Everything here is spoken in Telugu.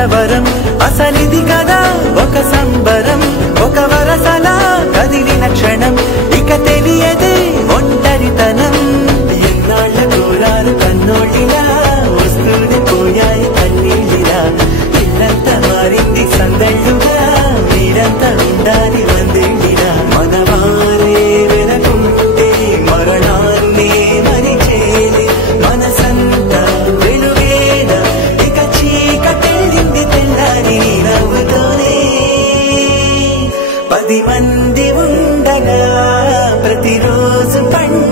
కలవరం అసలిది కదా ఒక సంబరం ఒక వరసలా కదిలిన క్షణం ఇక తెలియదే ఒంటరితనం ఎన్నాళ్ళ కోరారు కన్నోళ్ళిలా వస్తూనే పోయాయి కన్నీళ్ళిలా ఇల్లంతా మారింది సందళ్ళుగా మీరంతా ఉండాలి వందేళ్ళిలా మనవారే వెనకుంటే మరణాన్నే మరిచేది మనసంతా వెలుగేన ఇక చీకటెళ్ళింది తెల్లారి నవ్వుతోనే 10 మంది ఉండగా ప్రతిరోజు పండుగ